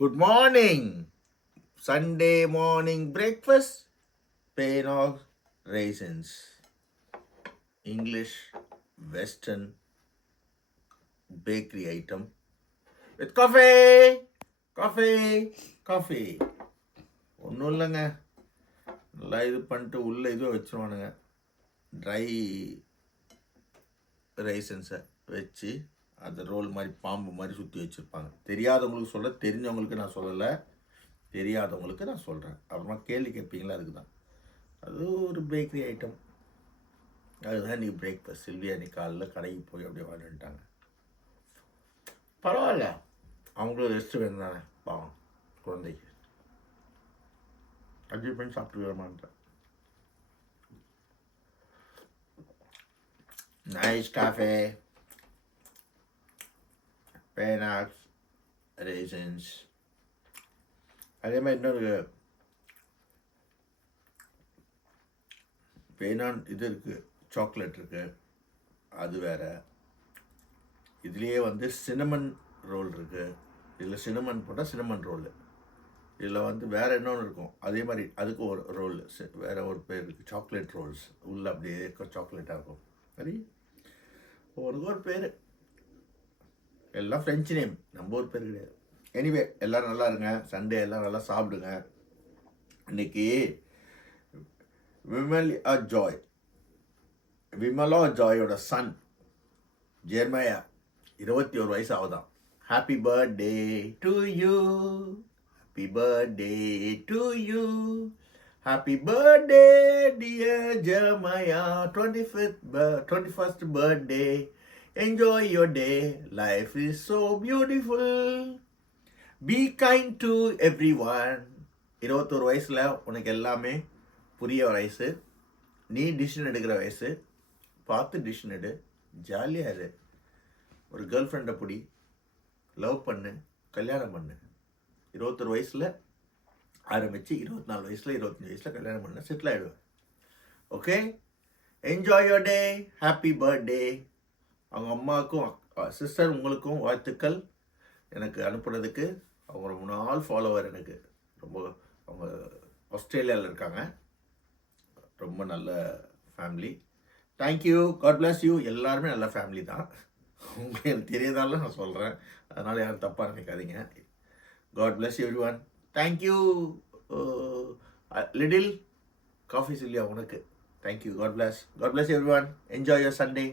Good morning. Sunday morning breakfast. Pain of raisins. English Western bakery item with coffee. Coffee. Coffee. ஒன்றும் இல்லைங்க, நல்லா இது பண்ணிட்டு உள்ளே இதுவும் வச்சுருவானுங்க. ட்ரை ரைசன்ஸை வச்சு அதை ரோல் மாதிரி பாம்பு மாதிரி சுற்றி வச்சுருப்பாங்க. தெரியாதவங்களுக்கு சொல்ல, தெரிஞ்சவங்களுக்கு நான் சொல்லலை, தெரியாதவங்களுக்கு நான் சொல்கிறேன். அப்புறமா கேள்வி கேட்பீங்களா, அதுக்கு தான். அது ஒரு பேக்கரி ஐட்டம். அதுதான் இன்றைக்கி பிரேக்ஃபாஸ்ட். சில்வியா இன்னைக்கு காலையில் கடைக்கு போய் அப்படியே வாங்கிட்டாங்க. பரவாயில்ல, அவங்களும் ரெஸ்ட் வேணும் தானே, பாவம் குழந்தைக்கு. அட்ஜஸ்ட் பண்ணி சாப்பிட்டு வரமாட்டேன். நைஸ் காஃபே, பேனாக்ஸ், ரேசன்ஸ். அதே மாதிரி இன்னொரு பேனான் இது இருக்குது, சாக்லேட் இருக்குது, அது வேறு. இதுலேயே வந்து சினமன் ரோல் இருக்குது. இதில் சினமன் போட்டால் சினமன் ரோலு. இதில் வந்து வேறு இன்னொன்று இருக்கும், அதே மாதிரி அதுக்கு ஒரு ரோல் வேறு ஒரு பேர் இருக்குது, சாக்லேட் ரோல்ஸ். உள்ளே அப்படியே சாக்லேட்டாக இருக்கும். சரி, ஒவ்வொருக்கு ஒரு பேர். எல்லாம் ஃப்ரெஞ்சு நேம், நம்ம ஒரு பேர் கிடையாது. எனிவே, எல்லோரும் நல்லா இருங்க. சண்டே எல்லாம் நல்லா சாப்பிடுங்க. இன்னைக்கு விமலா ஜாயோட சன் ஜெர்மயா 21 வயசு ஆகுதான். Happy birthday to you, happy birthday to you, happy birthday dear Jeremiah, 21st birthday. Enjoy your day, life is so beautiful, be kind to everyone. 21 வயசில் உனக்கு எல்லாமே புரிய வயசு, நீ டிசிஷன் எடுக்கிற வயசு. பார்த்து டிசிஷன் எடு, ஜாலியாக இரு. ஒரு கேர்ள் ஃப்ரெண்டை பிடி, லவ் பண்ணு, கல்யாணம் பண்ணு. 21 வயசில் ஆரம்பித்து 24 வயசில் 25 வயசில் கல்யாணம் பண்ண செட்டில் ஆகிடுவேன். Okay, enjoy your day, happy birthday. அவங்க அம்மாவுக்கும் சிஸ்டர் உங்களுக்கும் வாழ்த்துக்கள் எனக்கு அனுப்புனதுக்கு. அவங்க ரொம்ப நாள் ஃபாலோவர் எனக்கு. ரொம்ப அவங்க ஆஸ்திரேலியாவில் இருக்காங்க. ரொம்ப நல்ல family. Thank you, God bless you. எல்லாருமே நல்ல ஃபேமிலி தான். உங்களுக்கு எனக்கு தெரியாதாலும் நான் சொல்கிறேன், அதனால் யாரும் தப்பாக நினைக்காதீங்க. God bless everyone. Thank you little coffee சில்லியா, உனக்கு thank you. God bless everyone. Enjoy your Sunday.